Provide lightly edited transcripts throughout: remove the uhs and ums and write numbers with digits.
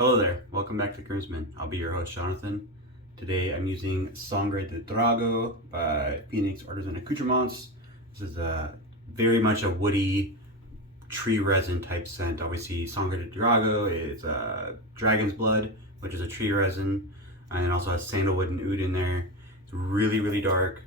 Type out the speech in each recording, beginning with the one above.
Hello there, welcome back to Groomsmen. I'll be your host, Jonathan. Today I'm using Sangre De Drago by Phoenix Artisan Accoutrements. This is very much a woody tree resin type scent. Obviously, Sangre De Drago is dragon's blood, which is a tree resin, and it also has sandalwood and oud in there. It's really, really dark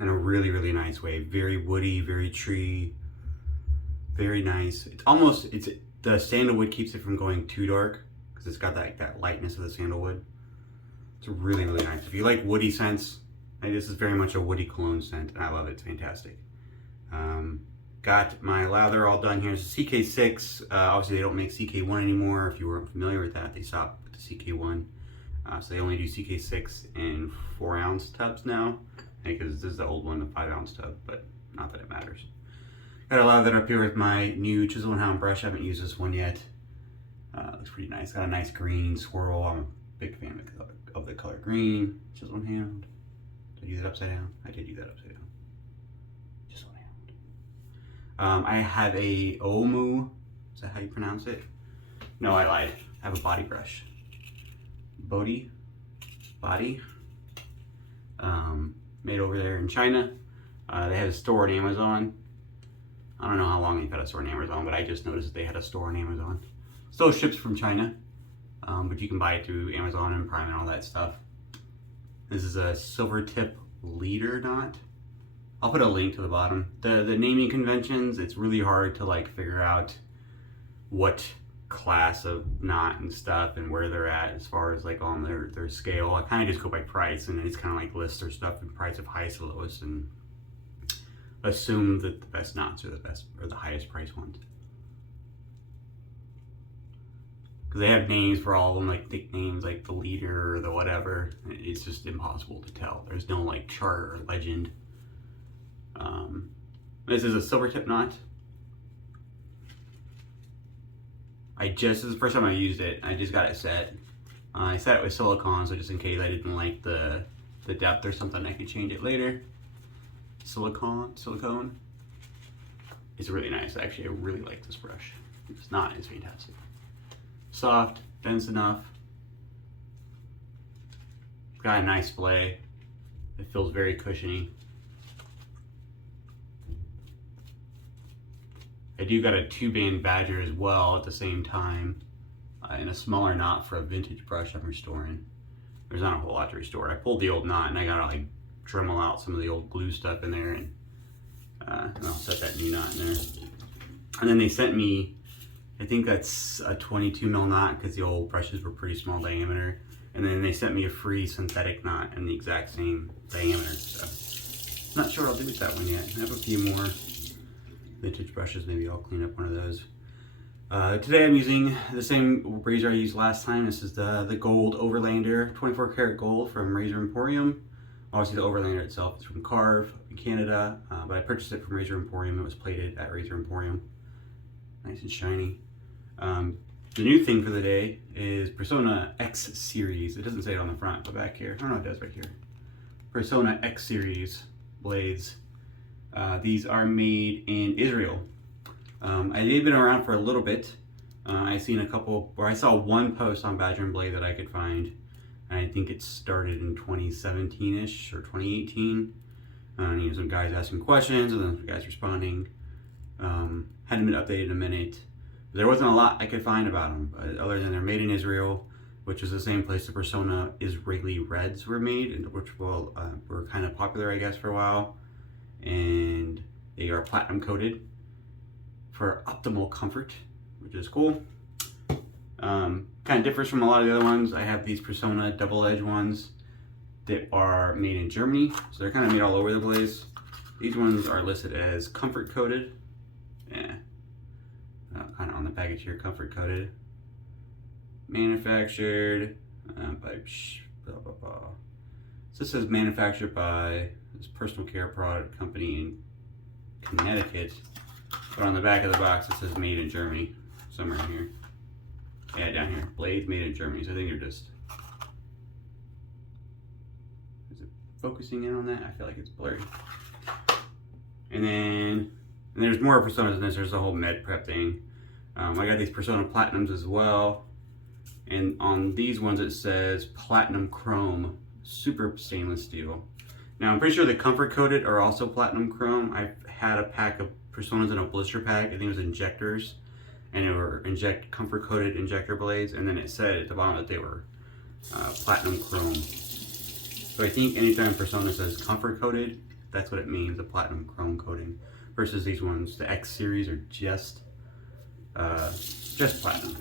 in a really, really nice way. Very woody, very tree, very nice. The sandalwood keeps it from going too dark, because it's got that lightness of the sandalwood. It's really, really nice. If you like woody scents, this is very much a woody cologne scent, and I love it. It's fantastic. Got my lather all done here. It's a CK6. Obviously, they don't make CK1 anymore. If you weren't familiar with that, they stopped with the CK1. So they only do CK6 in 4-ounce tubs now, because this is the old one, the 5-ounce tub, but not that it matters. Got a lather up here with my new Chisel and Hound brush. I haven't used this one yet. Looks pretty nice. Got a nice green swirl. I'm a big fan of the color green. Chisel and Hound. Did I do that upside down? I did do that upside down. Chisel and Hound. I have a Omu. Is that how you pronounce it? No, I lied. I have a body brush. Boti. Body. Made over there in China. They have a store on Amazon. I don't know how long they've had a store on Amazon, but I just noticed that they had a store on Amazon. Still ships from China, but you can buy it through Amazon and Prime and all that stuff. This is a silvertip leader knot. I'll put a link to the bottom. The naming conventions, it's really hard to figure out what class of knot and stuff and where they're at as far as on their scale. I kind of just go by price, and it's kind of list their stuff in price of highest to lowest and assume that the best knots are the highest price ones. Because they have names for all of them, nicknames like the leader or the whatever. It's just impossible to tell. There's no chart or legend. This is a silver tip knot. This is the first time I used it. I just got it set. I set it with silicone, so just in case I didn't like the depth or something, I could change it later. Silicone. It's really nice. Actually, I really like this brush. This knot is fantastic. Soft, dense enough. It's got a nice splay. It feels very cushiony. I do got a 2-band badger as well at the same time, in a smaller knot for a vintage brush I'm restoring. There's not a whole lot to restore. I pulled the old knot and I gotta Dremel out some of the old glue stuff in there, and I'll set that new knot in there. And then they sent me, I think that's a 22mm knot, because the old brushes were pretty small diameter. And then they sent me a free synthetic knot in the exact same diameter. So not sure what I'll do with that one yet. I have a few more vintage brushes. Maybe I'll clean up one of those. Today I'm using the same razor I used last time. This is the Gold Overlander, 24 karat gold from Razor Emporium. Obviously the Overlander itself is from Karve in Canada, but I purchased it from Razor Emporium. It was plated at Razor Emporium. Nice and shiny. The new thing for the day is Personna X-Series. It doesn't say it on the front, but back here. Oh no, it does right here. Personna X-Series blades. These are made in Israel. They've been around for a little bit. I saw one post on Badger and Blade that I could find. I think it started in 2017-ish or 2018. Some guys asking questions and then some guys responding. Hadn't been updated in a minute. There wasn't a lot I could find about them, other than they're made in Israel, which is the same place the Personna Israeli Reds were made, and which were kind of popular, I guess, for a while. And they are platinum coated for optimal comfort, which is cool. Kind of differs from a lot of the other ones. I have these Personna double-edged ones that are made in Germany, so they're kind of made all over the place. These ones are listed as comfort coated. Yeah, kind of on the package here, comfort coated. Manufactured by blah blah blah. So this says manufactured by this personal care product company in Connecticut, but on the back of the box it says made in Germany, somewhere in here. Yeah, down here, blades made in Germany. So I think they're just, is it focusing in on that? I feel like it's blurry. And there's more Personas in this. There's a whole med prep thing. I got these Personna Platinums as well. And on these ones it says platinum chrome, super stainless steel. Now I'm pretty sure the comfort coated are also platinum chrome. I've had a pack of Personas in a blister pack. I think it was injectors, and they were comfort coated injector blades, and then it said at the bottom that they were platinum chrome. So I think anytime Persona says comfort coated, that's what it means, a platinum chrome coating. Versus these ones, the X-Series, are just platinum.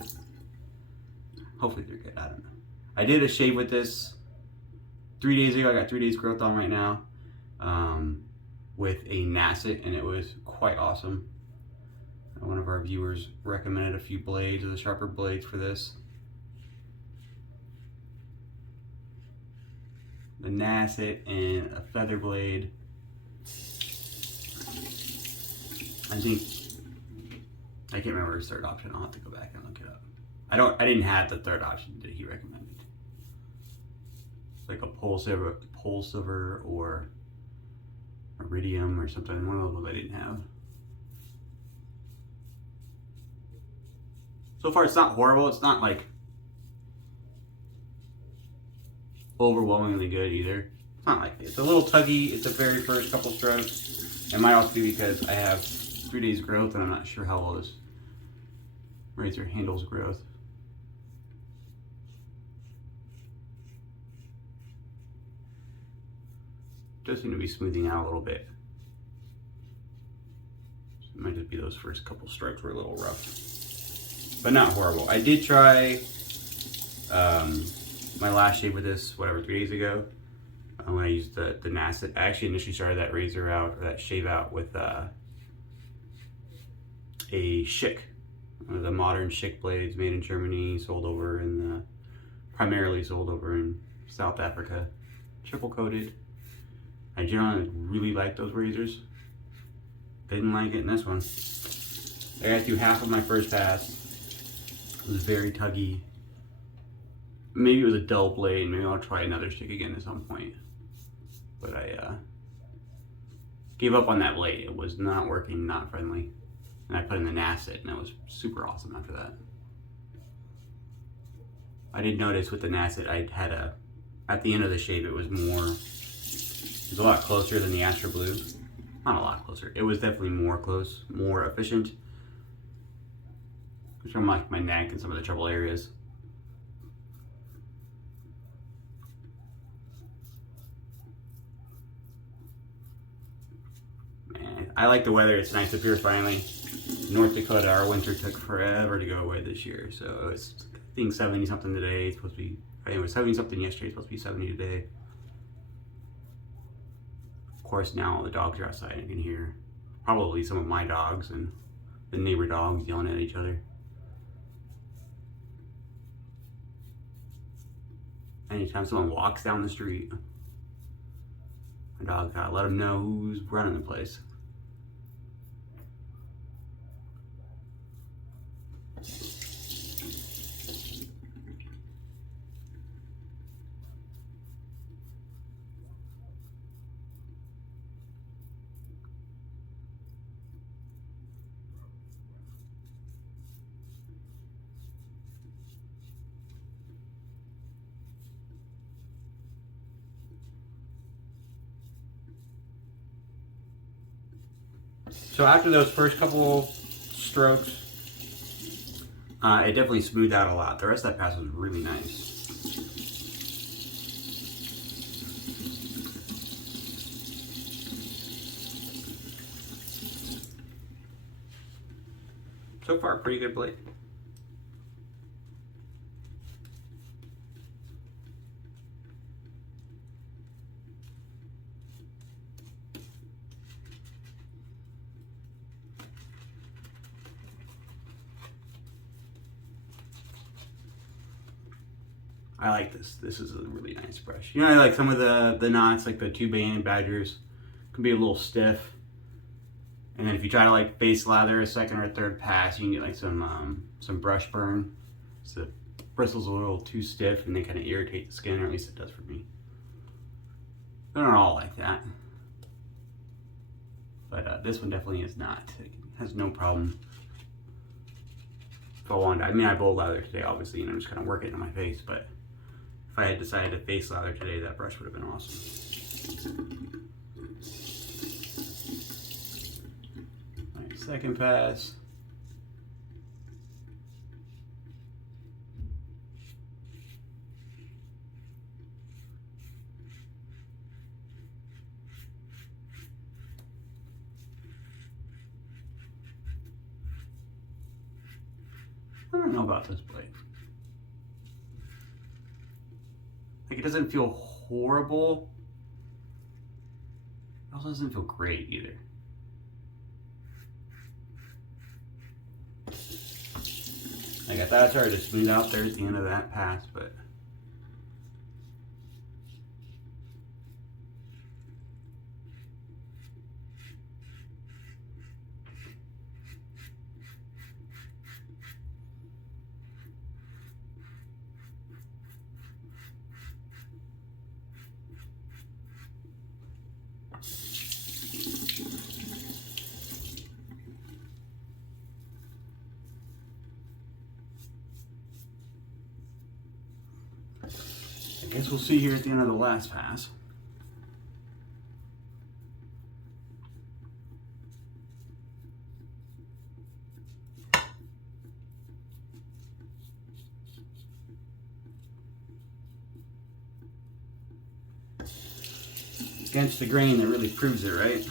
Hopefully they're good, I don't know. I did a shave with this 3 days ago. I got 3 days growth on right now with a Nacet, and it was quite awesome. One of our viewers recommended a few blades, or the sharper blades for this. The Nacet and a feather blade. I can't remember his third option. I'll have to go back and look it up. I didn't have the third option that he recommended. It's like a pole silver or iridium or something. One of those I didn't have. So far it's not horrible. It's not like overwhelmingly good either. It's not like this. It's a little tuggy. It's the very first couple strokes. It might also be because I have 3 days growth and I'm not sure how well this razor handles growth. Does seem to be smoothing out a little bit. So it might just be those first couple strokes were a little rough, but not horrible. I did try my last shave with this, 3 days ago, when I used the Nacet. I actually initially started that razor out, or that shave out, with a Schick, one of the modern Schick blades made in Germany, primarily sold over in South Africa, triple coated. I generally really like those razors. Didn't like it in this one. I got through half of my first pass. It was very tuggy. Maybe it was a dull blade. Maybe I'll try another stick again at some point. But I gave up on that blade. It was not working, not friendly. And I put in the Nacet, and it was super awesome after that. I did notice with the Nacet, I had at the end of the shave, it was a lot closer than the Astro Blue. Not a lot closer. It was definitely more close, more efficient. From like my neck and some of the trouble areas. Man, I like the weather. It's nice up here finally. North Dakota, our winter took forever to go away this year. So it's, I think, 70 something today. It's supposed to be, it was 70 something yesterday. It's supposed to be 70 today. Of course, now the dogs are outside. I can hear probably some of my dogs and the neighbor dogs yelling at each other. Anytime someone walks down the street, my dog gotta let them know who's running the place. So after those first couple strokes, it definitely smoothed out a lot. The rest of that pass was really nice. So far, pretty good blade. I like this. This is a really nice brush. You know, I like some of the knots, like the 2-band badgers, can be a little stiff. And then if you try to like base lather a second or third pass, you can get like some brush burn. So the bristles are a little too stiff and they kind of irritate the skin, or at least it does for me. They're not all like that. But this one definitely is not. It has no problem if I wanted, I mean, I bowl lather today, obviously, and I'm just kind of working it in my face, but if I had decided to face lather today, that brush would have been awesome. All right, second pass. I don't know about this blade. Like, it doesn't feel horrible. It also doesn't feel great either. Like, I thought I started to smooth out there at the end of that pass, but I guess we'll see here at the end of the last pass. Against the grain, that really proves it, right?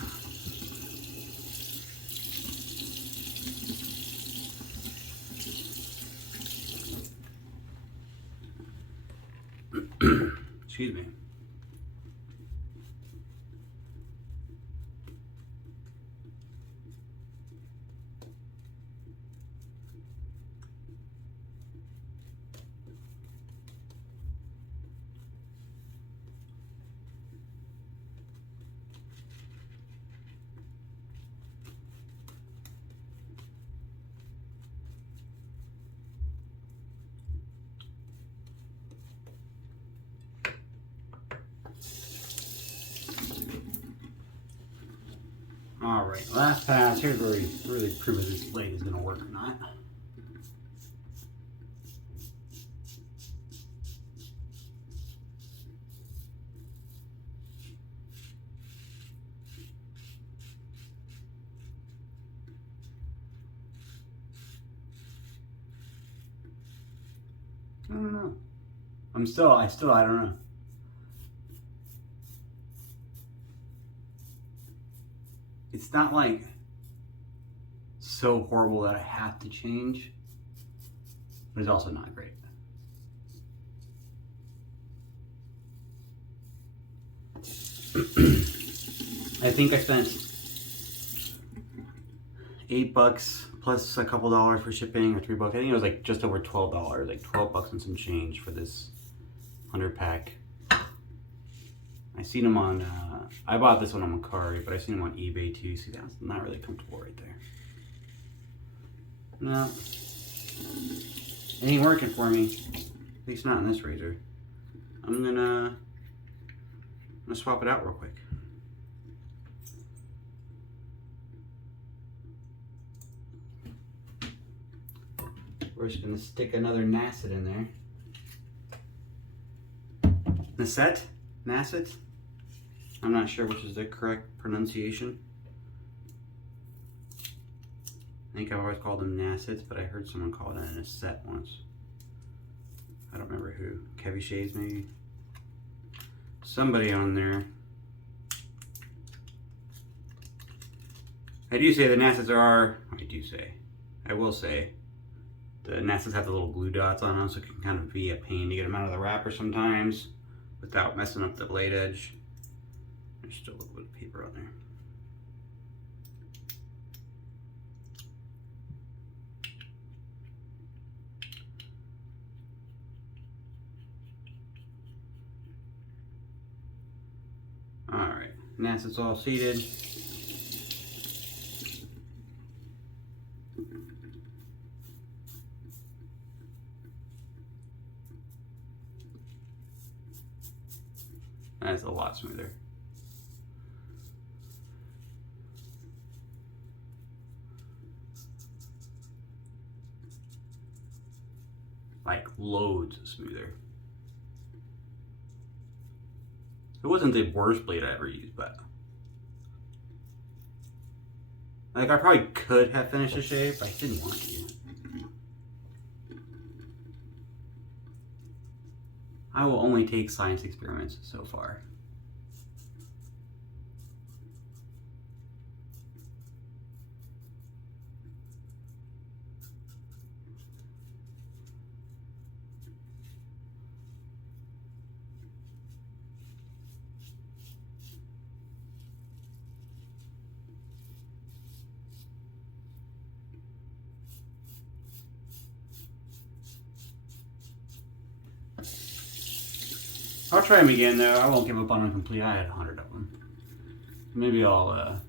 Excuse me. All right, last pass. Here's where we really prove if this blade is going to work or not. I don't know. I don't know. It's not like so horrible that I have to change, but it's also not great. I think I spent $8 plus a couple dollars for shipping, or $3. I think it was like just over $12, like $12 and some change for this 100 pack. I seen them on, I bought this one on Macari, but I seen them on eBay too. See, that's not really comfortable right there. No, it ain't working for me. At least not in this razor. I'm gonna swap it out real quick. We're just gonna stick another Nacet in there. Nacet? Nacet? I'm not sure which is the correct pronunciation. I think I've always called them Nacets, but I heard someone call it a Nacet once. I don't remember who. Kevy Shays maybe? Somebody on there. I do say the Nacets are, I will say, the Nacets have the little glue dots on them, so it can kind of be a pain to get them out of the wrapper sometimes without messing up the blade edge. There's still a little bit of paper on there. All right, Nacet's all seated. That's a lot smoother. like loads smoother. It wasn't the worst blade I ever used, but like I probably could have finished the shave, but I didn't want to. I will only take science experiments so far. I'll try them again though. I won't give up on them completely. I had 100 of them. Maybe I'll,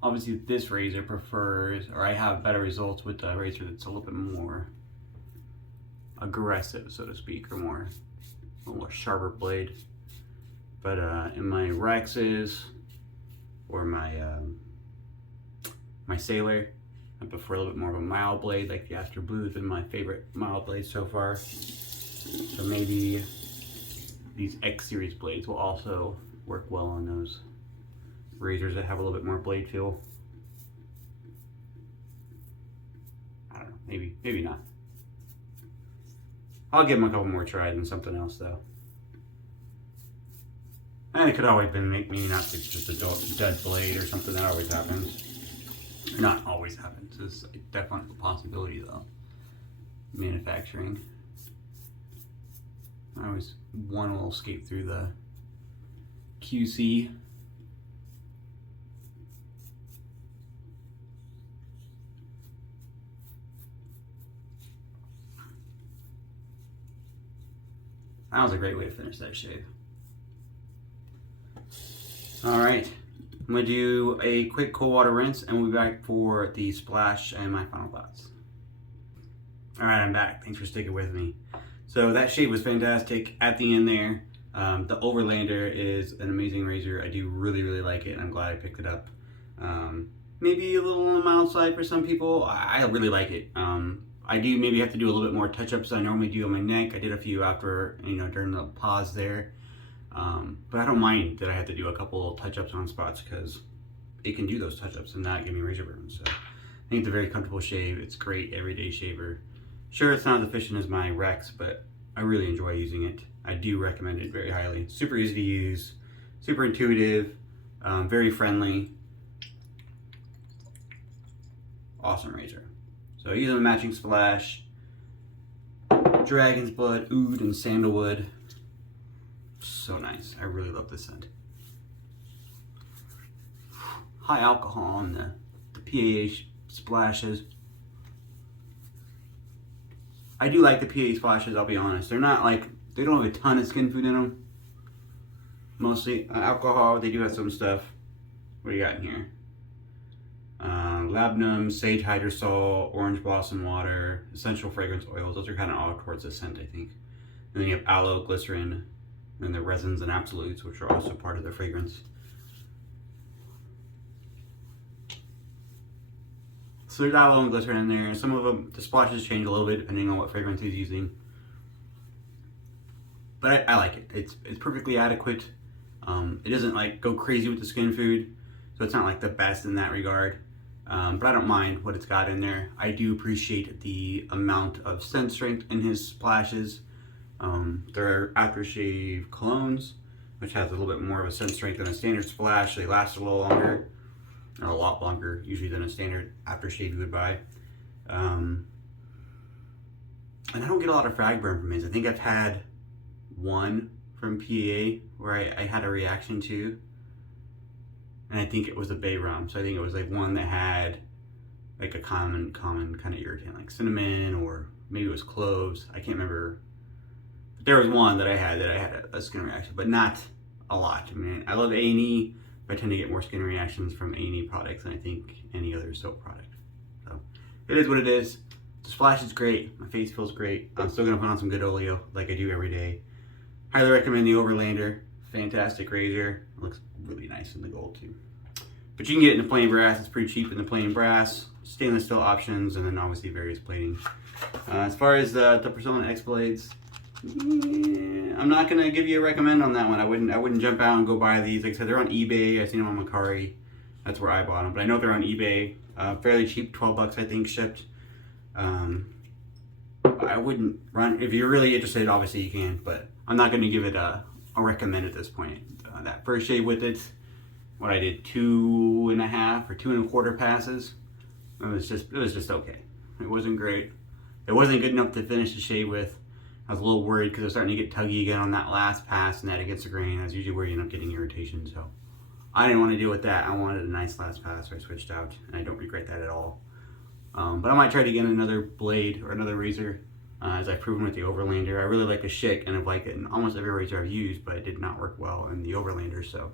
obviously this razor prefers, or I have better results with the razor that's a little bit more aggressive, so to speak, or a little more sharper blade. But in my Rexes or my my Sailor, I prefer a little bit more of a mild blade. Like the Astro Blue has been my favorite mild blade so far. So maybe these X-Series blades will also work well on those razors that have a little bit more blade feel. I don't know, maybe not. I'll give them a couple more tries and something else though. And it could always been maybe not just a dead blade or something. That always happens. Not always happens. It's definitely a possibility though. Manufacturing. One will escape through the QC. That was a great way to finish that shave. All right. I'm gonna do a quick cold water rinse and we'll be back for the splash and my final thoughts. All right, I'm back. Thanks for sticking with me. So that shave was fantastic at the end there. The Overlander is an amazing razor. I do really like it and I'm glad I picked it up. Maybe a little on the mild side for some people. I really like it. I do maybe have to do a little bit more touch-ups than I normally do on my neck. I did a few after, during the pause there. But I don't mind that I had to do a couple touch-ups on spots because it can do those touch-ups and not give me razor burns. So I think it's a very comfortable shave. It's great everyday shaver. Sure, it's not as efficient as my Rex, but I really enjoy using it. I do recommend it very highly. Super easy to use, super intuitive, very friendly. Awesome razor. So using a matching splash, Dragon's Blood, Oud, and Sandalwood. So nice. I really love this scent. High alcohol on the PAA splashes. I do like the PAA splashes, I'll be honest. They're not like, they don't have a ton of skin food in them. Mostly alcohol, they do have some stuff. What do you got in here? Labdanum, sage hydrosol, orange blossom water, essential fragrance oils. Those are kind of all towards the scent, I think. And then you have aloe, glycerin, and the resins and absolutes, which are also part of the fragrance. So there's aloe and glycerin in there. Some of them, the splashes change a little bit depending on what fragrance he's using. But I like it. It's perfectly adequate. It doesn't like go crazy with the skin food, so it's not like the best in that regard. But I don't mind what it's got in there. I do appreciate the amount of scent strength in his splashes. There are aftershave colognes, which has a little bit more of a scent strength than a standard splash. They last a little longer, or a lot longer usually than a standard aftershave you would buy. And I don't get a lot of frag burn from his. I think I've had one from PAA where I had a reaction to, and I think it was a bay rum. So I think it was like one that had like a common kind of irritant, like cinnamon, or maybe it was cloves. I can't remember. But there was one that I had a skin reaction, but not a lot. I mean, I love A&E, but I tend to get more skin reactions from A&E products than I think any other soap product. So it is what it is. The splash is great. My face feels great. I'm still gonna put on some good Oleo like I do every day. Highly recommend the Overlander. Fantastic razor. It looks really nice in the gold too. But you can get it in the plain brass. It's pretty cheap in the plain brass. Stainless steel options, and then obviously various plating. As far as the Personna X blades, I'm not gonna give you a recommend on that one. I wouldn't jump out and go buy these. Like I said, they're on eBay. I've seen them on Mercari. That's where I bought them. But I know they're on eBay. Fairly cheap, 12 bucks I think shipped. I wouldn't run. If you're really interested, obviously you can. But I'm not gonna give it a recommend at this point. That first shave with it, what I did 2.5 or 2.25 passes. It was just okay. It wasn't great. It wasn't good enough to finish the shave with. I was a little worried because I was starting to get tuggy again on that last pass and that against the grain. That's usually where you end up getting irritation. So I didn't want to deal with that. I wanted a nice last pass, so I switched out, and I don't regret that at all. But I might try to get another blade or another razor, as I've proven with the Overlander. I really like the Schick, and I've liked it in almost every razor I've used, but it did not work well in the Overlander, so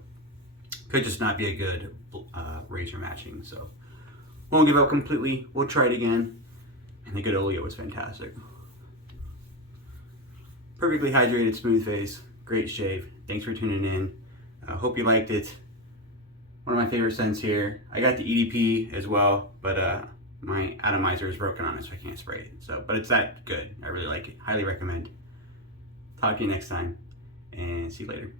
could just not be a good razor matching. So won't give up completely. We'll try it again. And the good Oleo was fantastic. Perfectly hydrated, smooth face, great shave. Thanks for tuning in. Hope you liked it. One of my favorite scents here. I got the EDP as well, but my atomizer is broken on it, so I can't spray it. So, but it's that good. I really like it. Highly recommend. Talk to you next time, and see you later.